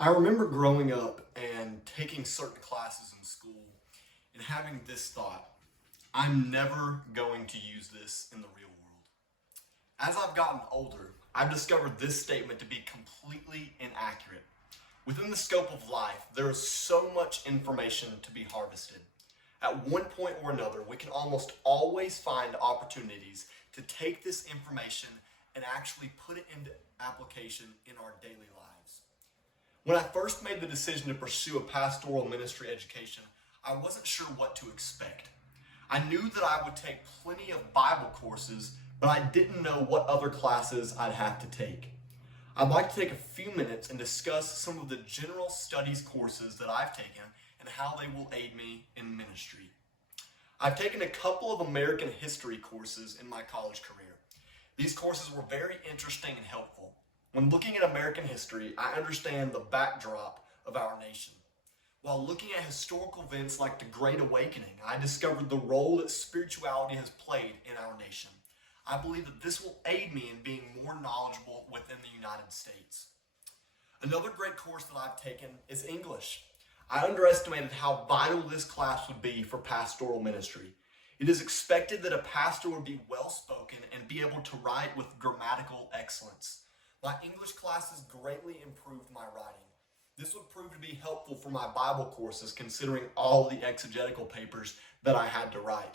I remember growing up and taking certain classes in school and having this thought: I'm never going to use this in the real world. As I've gotten older, I've discovered this statement to be completely inaccurate. Within the scope of life, there is so much information to be harvested. At one point or another, we can almost always find opportunities to take this information and actually put it into application in our daily lives. When I first made the decision to pursue a pastoral ministry education, I wasn't sure what to expect. I knew that I would take plenty of Bible courses, but I didn't know what other classes I'd have to take. I'd like to take a few minutes and discuss some of the general studies courses that I've taken and how they will aid me in ministry. I've taken a couple of American history courses in my college career. These courses were very interesting and helpful. When looking at American history, I understand the backdrop of our nation. While looking at historical events like the Great Awakening, I discovered the role that spirituality has played in our nation. I believe that this will aid me in being more knowledgeable within the United States. Another great course that I've taken is English. I underestimated how vital this class would be for pastoral ministry. It is expected that a pastor would be well spoken and be able to write with grammatical excellence. My English classes greatly improved my writing. This would prove to be helpful for my Bible courses, considering all the exegetical papers that I had to write.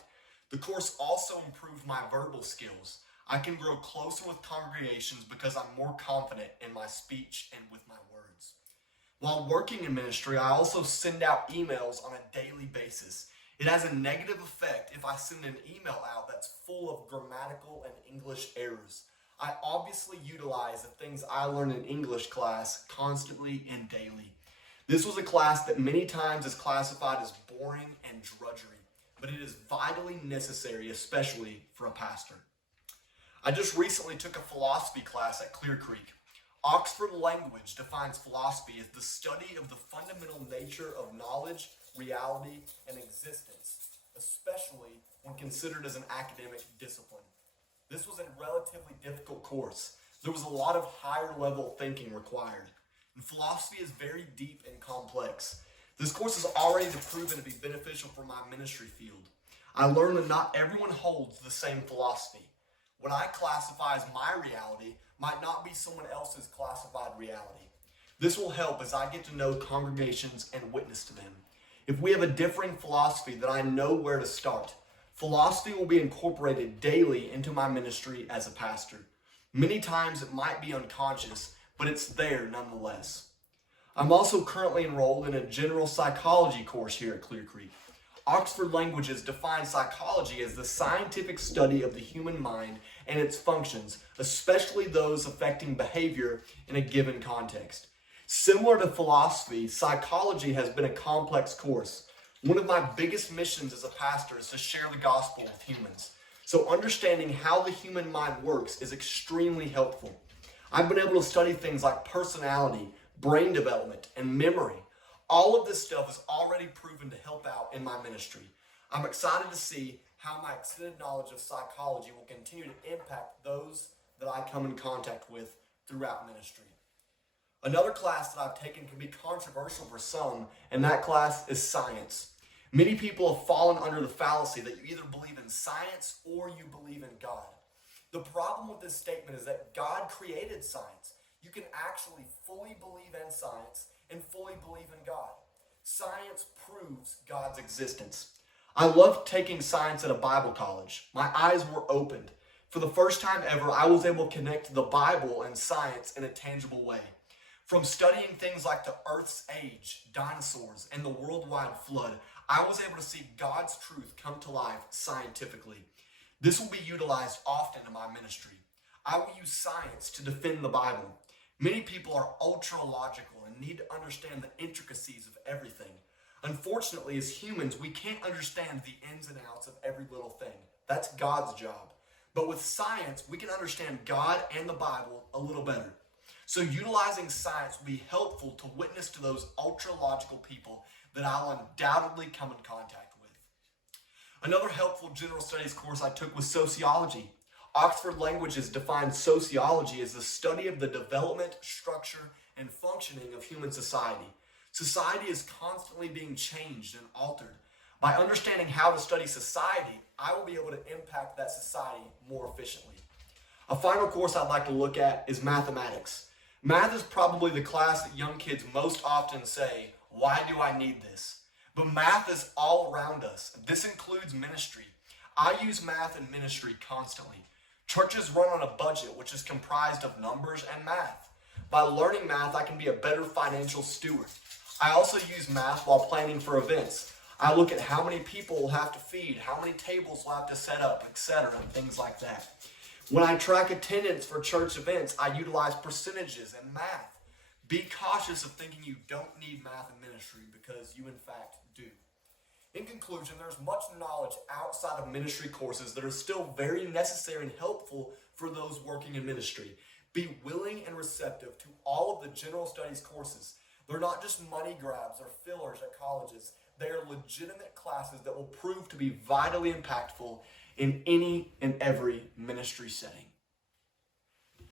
The course also improved my verbal skills. I can grow closer with congregations because I'm more confident in my speech and with my words. While working in ministry, I also send out emails on a daily basis. It has a negative effect if I send an email out that's full of grammatical and English errors. I obviously utilize the things I learned in English class constantly and daily. This was a class that many times is classified as boring and drudgery, but it is vitally necessary, especially for a pastor. I just recently took a philosophy class at Clear Creek. Oxford Language defines philosophy as the study of the fundamental nature of knowledge, reality, and existence, especially when considered as an academic discipline. This was a relatively difficult course. There was a lot of higher level thinking required. And philosophy is very deep and complex. This course has already proven to be beneficial for my ministry field. I learned that not everyone holds the same philosophy. What I classify as my reality might not be someone else's classified reality. This will help as I get to know congregations and witness to them. If we have a differing philosophy, then I know where to start. Philosophy will be incorporated daily into my ministry as a pastor. Many times it might be unconscious, but it's there nonetheless. I'm also currently enrolled in a general psychology course here at Clear Creek. Oxford Languages defines psychology as the scientific study of the human mind and its functions, especially those affecting behavior in a given context. Similar to philosophy, psychology has been a complex course. One of my biggest missions as a pastor is to share the gospel with humans. So understanding how the human mind works is extremely helpful. I've been able to study things like personality, brain development, and memory. All of this stuff is already proven to help out in my ministry. I'm excited to see how my extended knowledge of psychology will continue to impact those that I come in contact with throughout ministry. Another class that I've taken can be controversial for some, and that class is science. Many people have fallen under the fallacy that you either believe in science or you believe in God. The problem with this statement is that God created science. You can actually fully believe in science and fully believe in God. Science proves God's existence. I loved taking science at a Bible college. My eyes were opened. For the first time ever, I was able to connect the Bible and science in a tangible way. From studying things like the Earth's age, dinosaurs, and the worldwide flood, I was able to see God's truth come to life scientifically. This will be utilized often in my ministry. I will use science to defend the Bible. Many people are ultra-logical and need to understand the intricacies of everything. Unfortunately, as humans, we can't understand the ins and outs of every little thing. That's God's job. But with science, we can understand God and the Bible a little better. So utilizing science will be helpful to witness to those ultra-logical people that I'll undoubtedly come in contact with. Another helpful general studies course I took was sociology. Oxford Languages defines sociology as the study of the development, structure, and functioning of human society. Society is constantly being changed and altered. By understanding how to study society, I will be able to impact that society more efficiently. A final course I'd like to look at is mathematics. Math is probably the class that young kids most often say, "Why do I need this?" But math is all around us. This includes ministry. I use math in ministry constantly. Churches run on a budget which is comprised of numbers and math. By learning math, I can be a better financial steward. I also use math while planning for events. I look at how many people we'll have to feed, how many tables we'll have to set up, etc., and things like that. When I track attendance for church events, I utilize percentages and math. Be cautious of thinking you don't need math in ministry because you in fact do. In conclusion, there's much knowledge outside of ministry courses that are still very necessary and helpful for those working in ministry. Be willing and receptive to all of the general studies courses. They're not just money grabs or fillers at colleges. They are legitimate classes that will prove to be vitally impactful in any and every ministry setting.